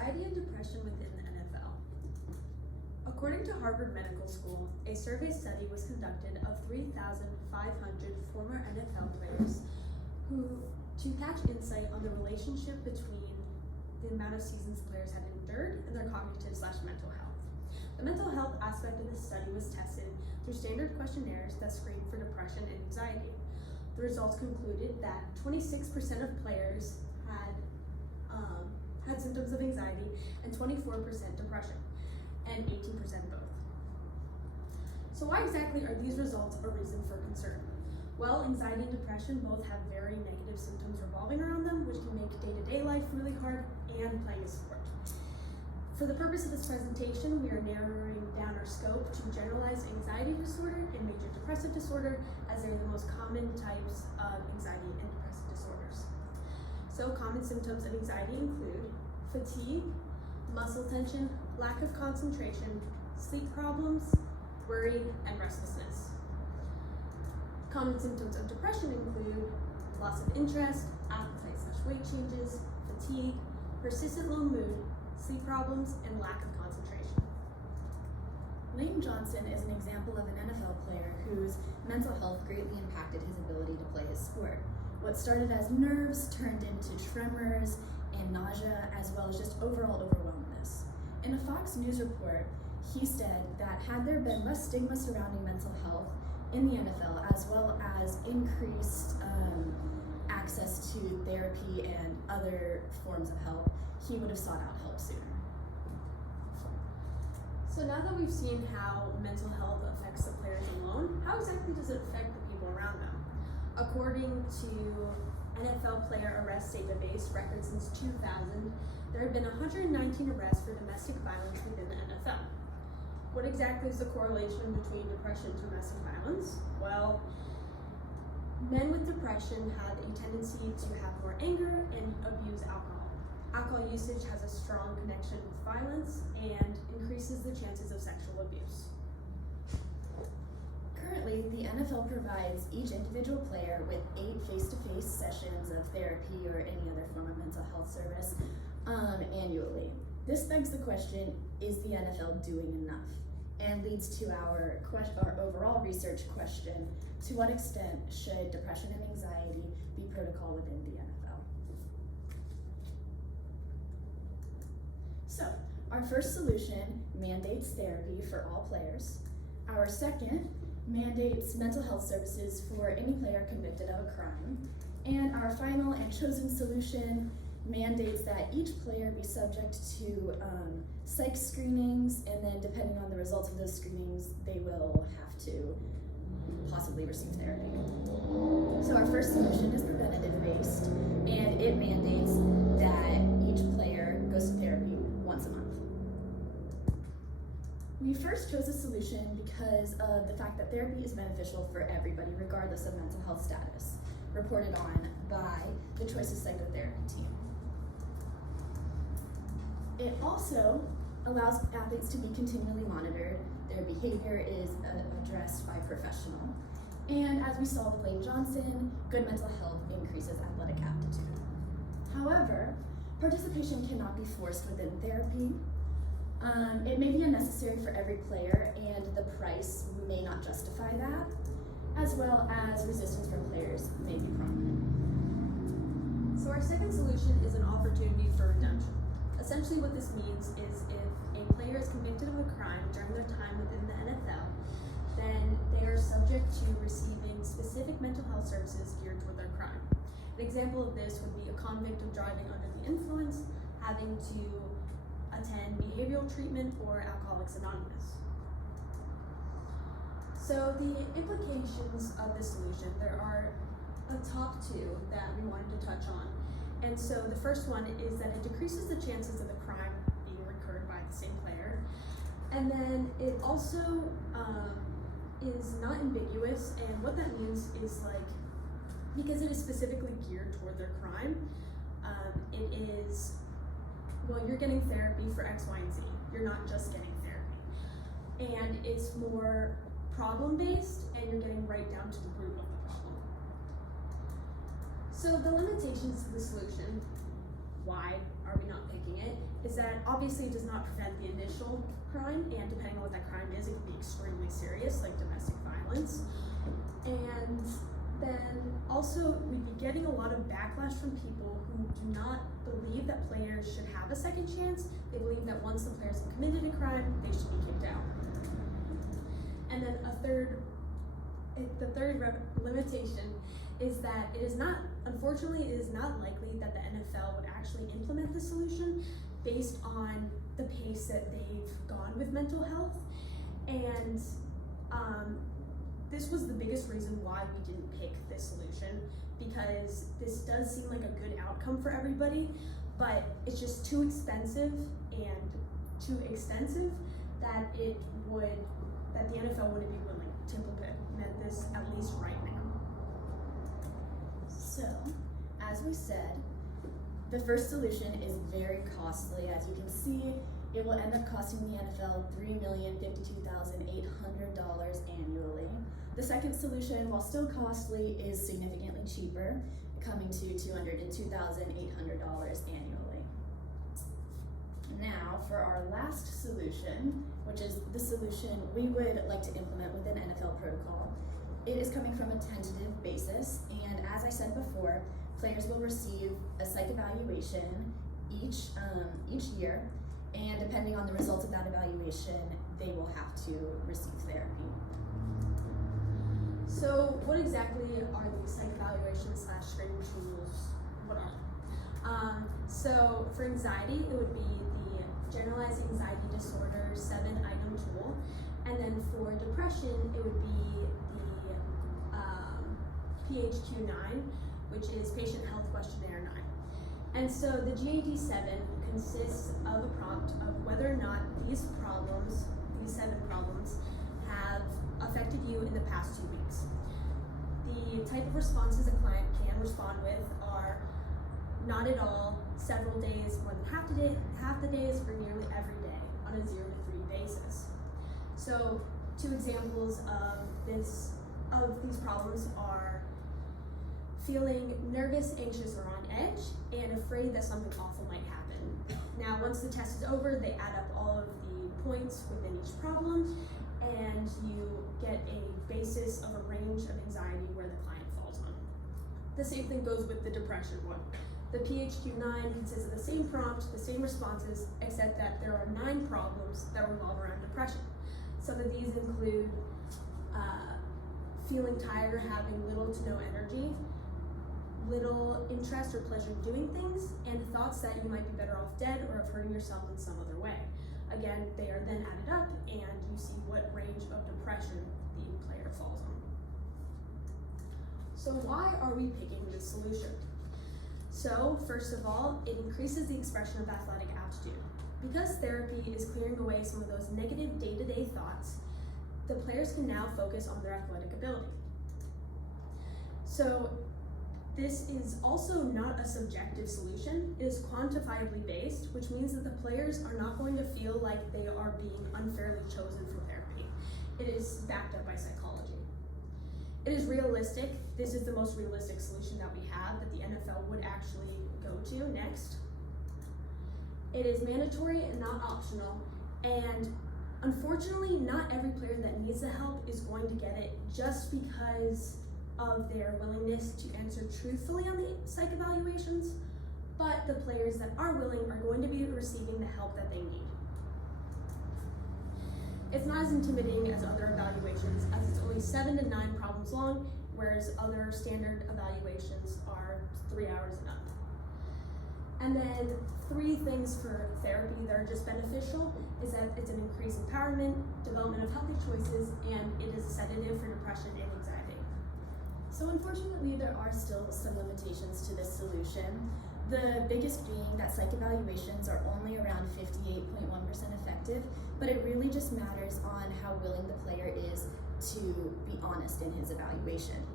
Anxiety and depression within the NFL. According to Harvard Medical School, a survey study was conducted of 3,500 former NFL players to catch insight on the relationship between the amount of seasons players had endured and their cognitive/mental health. The mental health aspect of this study was tested through standard questionnaires that screened for depression and anxiety. The results concluded that 26% of players had symptoms of anxiety and 24% depression, and 18% both. So why exactly are these results a reason for concern? Well, anxiety and depression both have very negative symptoms revolving around them, which can make day-to-day life really hard and playing a sport. For the purpose of this presentation, we are narrowing down our scope to generalized anxiety disorder and major depressive disorder, as they're the most common types of anxiety and depressive disorders. So common symptoms of anxiety include fatigue, muscle tension, lack of concentration, sleep problems, worry, and restlessness. Common symptoms of depression include loss of interest, appetite/weight changes, fatigue, persistent low mood, sleep problems, and lack of concentration. Lane Johnson is an example of an NFL player whose mental health greatly impacted his ability to play his sport. What started as nerves turned into tremors and nausea, as well as just overall overwhelmness. In a Fox News report, he said that had there been less stigma surrounding mental health in the NFL, as well as increased access to therapy and other forms of help, he would have sought out help sooner. So now that we've seen how mental health affects the players alone, how exactly does it affect the people around them? According to NFL Player Arrest Database records since 2000, there have been 119 arrests for domestic violence within the NFL. What exactly is the correlation between depression and domestic violence? Well, men with depression have a tendency to have more anger and abuse alcohol. Alcohol usage has a strong connection with violence and increases the chances of sexual abuse. Currently, the NFL provides each individual player with 8 face-to-face sessions of therapy or any other form of mental health service annually. This begs the question, is the NFL doing enough? And leads to our overall research question, to what extent should depression and anxiety be protocol within the NFL? So, our first solution mandates therapy for all players. Our second mandates mental health services for any player convicted of a crime. And our final and chosen solution mandates that each player be subject to psych screenings, and then depending on the results of those screenings, they will have to possibly receive therapy. So our first solution is preventative based, and it mandates that each player goes to therapy once a month. We first chose this solution because of the fact that therapy is beneficial for everybody, regardless of mental health status, reported on by the Choices Psychotherapy team. It also allows athletes to be continually monitored. Their behavior is addressed by a professional. And as we saw with Lane Johnson, good mental health increases athletic aptitude. However, participation cannot be forced within therapy. It may be unnecessary for every player, and the price may not justify that, as well as resistance from players may be prominent. So our second solution is an opportunity for redemption. Essentially what this means is if a player is convicted of a crime during their time within the NFL, then they are subject to receiving specific mental health services geared toward their crime. An example of this would be a convict of driving under the influence having to attend behavioral treatment or Alcoholics Anonymous. So the implications of this solution, there are a top 2 that we wanted to touch on. And so the first one is that it decreases the chances of the crime being recurred by the same player. And then it also is not ambiguous, and what that means is, like, because it is specifically geared toward their crime, it is, well, you're getting therapy for X, Y, and Z. You're not just getting therapy. And it's more problem-based, and you're getting right down to the root of the problem. So the limitations to the solution, why are we not picking it, is that obviously it does not prevent the initial crime, and depending on what that crime is, it can be extremely serious, like domestic violence. And then also we'd be getting a lot of backlash from people who do not believe that players should have a second chance. They believe that once the players have committed a crime, they should be kicked out. And then the third limitation is that unfortunately, it is not likely that the NFL would actually implement the solution based on the pace that they've gone with mental health. And this was the biggest reason why we didn't pick this solution, because this does seem like a good outcome for everybody, but it's just too expensive and too extensive that the NFL wouldn't be willing to implement this, at least right now. So, as we said, the first solution is very costly. As you can see, it will end up costing the NFL $3,052,800 annually. The second solution, while still costly, is significantly cheaper, coming to $202,800 annually. Now, for our last solution, which is the solution we would like to implement within NFL protocol, it is coming from a tentative basis, and as I said before, players will receive a psych evaluation each year, and depending on the results of that evaluation, they will have to receive therapy. So what exactly are these psych evaluations / screening tools? What are they? So for anxiety, it would be the Generalized Anxiety Disorder 7-item tool, and then for depression, it would be the PHQ-9, which is Patient Health Questionnaire 9. And so the GAD-7 consists of a prompt of whether or not these 7 problems, have affected you in the past 2 weeks. The type of responses a client can respond with are not at all, several days, more than half the days, or nearly every day on a 0 to 3 basis. So 2 examples of these problems are feeling nervous, anxious, or on edge, and afraid that something awful might happen. Now, once the test is over, they add up all of the points within each problem, and you get a basis of a range of anxiety where the client falls on. The same thing goes with the depression one. The PHQ-9 consists of the same prompt, the same responses, except that there are 9 problems that revolve around depression. Some of these include feeling tired or having little to no energy, little interest or pleasure in doing things, and thoughts that you might be better off dead or of hurting yourself in some other way. Again, they are then added up, and you see what range of depression the player falls on. So why are we picking this solution? So, first of all, it increases the expression of athletic aptitude. Because therapy is clearing away some of those negative day-to-day thoughts, the players can now focus on their athletic ability. So, this is also not a subjective solution. It is quantifiably based, which means that the players are not going to feel like they are being unfairly chosen for therapy. It is backed up by psychology. It is realistic. This is the most realistic solution that we have that the NFL would actually go to next. It is mandatory and not optional, and unfortunately, not every player that needs the help is going to get it just because of their willingness to answer truthfully on the psych evaluations, but the players that are willing are going to be receiving the help that they need. It's not as intimidating as other evaluations, as it's only 7 to 9 problems long, whereas other standard evaluations are 3 hours and up. And then 3 things for therapy that are just beneficial is that it's an increased empowerment, development of healthy choices, and it is a sedative for depression and anxiety. So unfortunately, there are still some limitations to this solution. The biggest being that psych evaluations are only around 58.1% effective, but it really just matters on how willing the player is to be honest in his evaluation.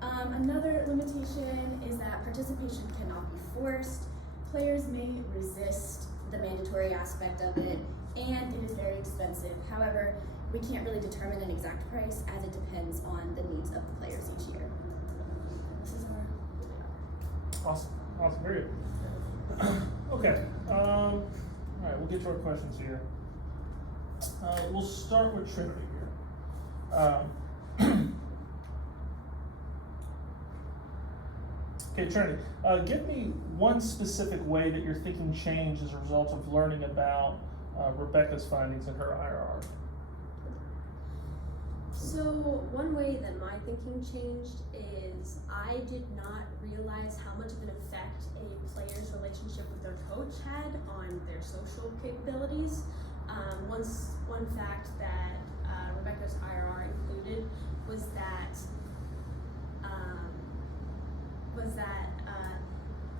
Another limitation is that participation cannot be forced. Players may resist the mandatory aspect of it, and it is very expensive. However, we can't really determine an exact price as it depends on the needs of the players each year. This is our Awesome, very good. Okay, all right, we'll get to our questions here. We'll start with Trinity here. Okay, Trinity, give me one specific way that your thinking changed as a result of learning about Rebecca's findings in her IRR. So one way that my thinking changed is I did not realize how much of an effect a player's relationship with their coach had on their social capabilities. One fact that Rebecca's IRR included was that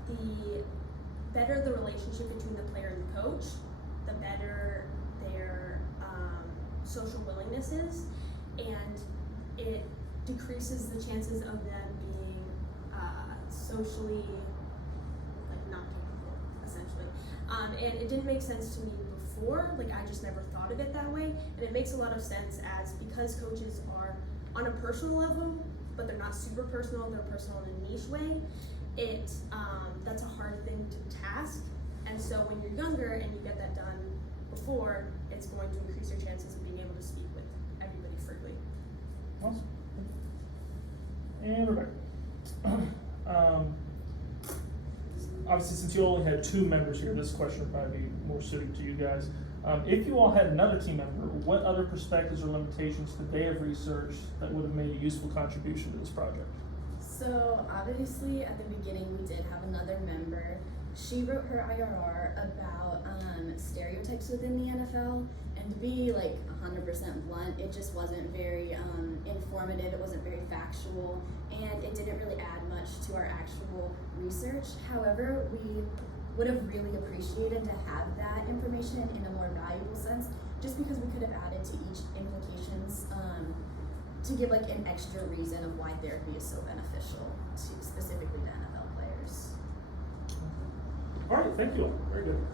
the better the relationship between the player and the coach, the better their social willingness is, and it decreases the chances of them being socially not capable, essentially. And it didn't make sense to me before, I just never thought of it that way, and it makes a lot of sense because coaches are on a personal level, but they're not super personal, they're personal in a niche way. That's a hard thing to task, and so when you're younger and you get that done before, it's going to increase your chances of being able to speak with everybody freely. Awesome. And Rebecca. Obviously, since you only had 2 members here, this question would probably be more suited to you guys. If you all had another team member, what other perspectives or limitations could they have researched that would have made a useful contribution to this project? So obviously at the beginning we did have another member. She wrote her IRR about stereotypes within the NFL, and to be 100% blunt, it just wasn't very informative, it wasn't very factual, and it didn't really add much to our actual research. However, we would have really appreciated to have that information in a more valuable sense, just because we could have added to each implications to give an extra reason of why therapy is so beneficial to specifically to NFL players. All right, thank you all. Very good.